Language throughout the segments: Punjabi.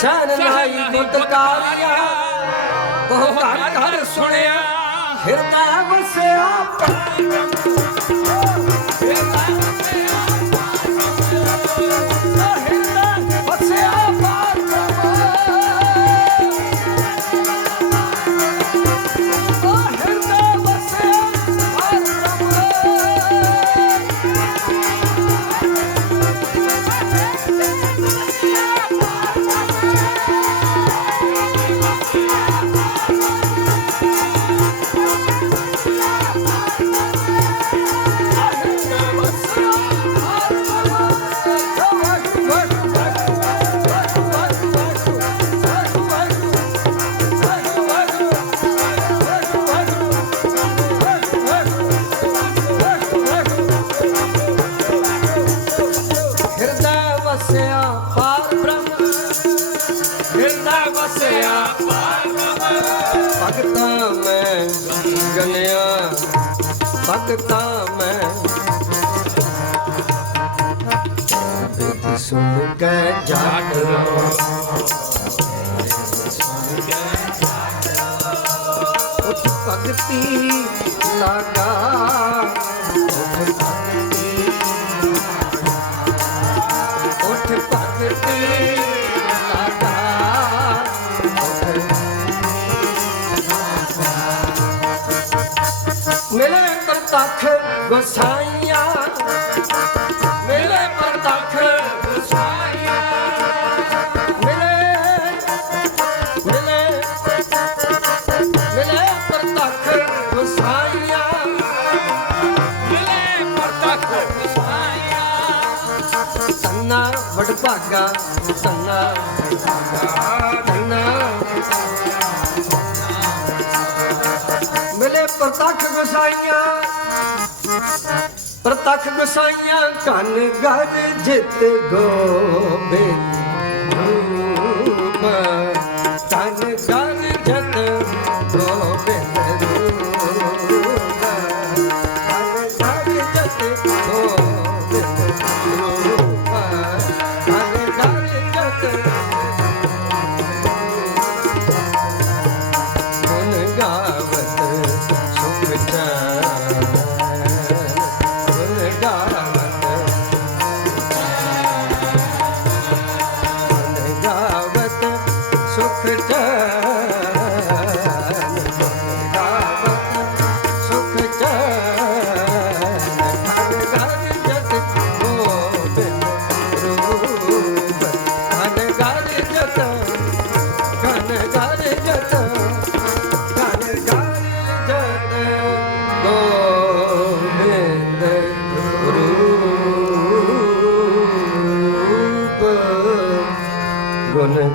ਸਹਿਨ ਨਾਈ ਗੁਟਕਾਰਿਆ ਉਹ ਘਰ ਘਰ ਸੁਣਿਆ ਹਿਰਦਾ ਵਸਿਆ ਹਿਰਦਾ ਵਸਿਆ ਪਾਰ ਬ੍ਰਹਮ ਭਗਤਾਂ ਮੈਂ ਗਨਿਆ। ਭਗਤਾਂ ਮੈਂ ਬਿਦ ਸੁਣ ਕੇ ਜਾਟ ਉਠ ਭਗਤੀ ਲਾਗਾ। ਉਠ ਭਗਤੀ ਮਿਲੇ ਪ੍ਰਤੱਖ ਗੋਸਾਈਆਂ। ਮਿਲੇ ਪ੍ਰਤੱਖ ਗੋਸਾਈਆਂ। ਮਿਲੇ ਮਿਲੇ ਮਿਲੇ ਪ੍ਰਤੱਖ ਗੋਸਾਈਆਂ। ਮਿਲੇ ਪ੍ਰਤੱਖ ਗੋਸਾਈਆਂ। ਤੰਨਾ ਵਡ ਭਾਗਾ ਤੰਨਾ ਤੰਨਾ ਮਿਲੇ ਪ੍ਰਤੱਖ ਗਸਾਈਆਂ। ਪ੍ਰਤੱਖ ਗੁਸਾਈਆਂ ਕਨ ਗਰ ਜਿਤ ਗੋਬਿੰਦ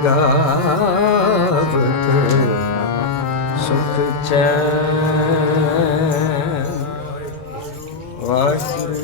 ਗਾਵਤ ਸੁਖ ਚੈਨ ਵਾਹਿਗੁਰੂ।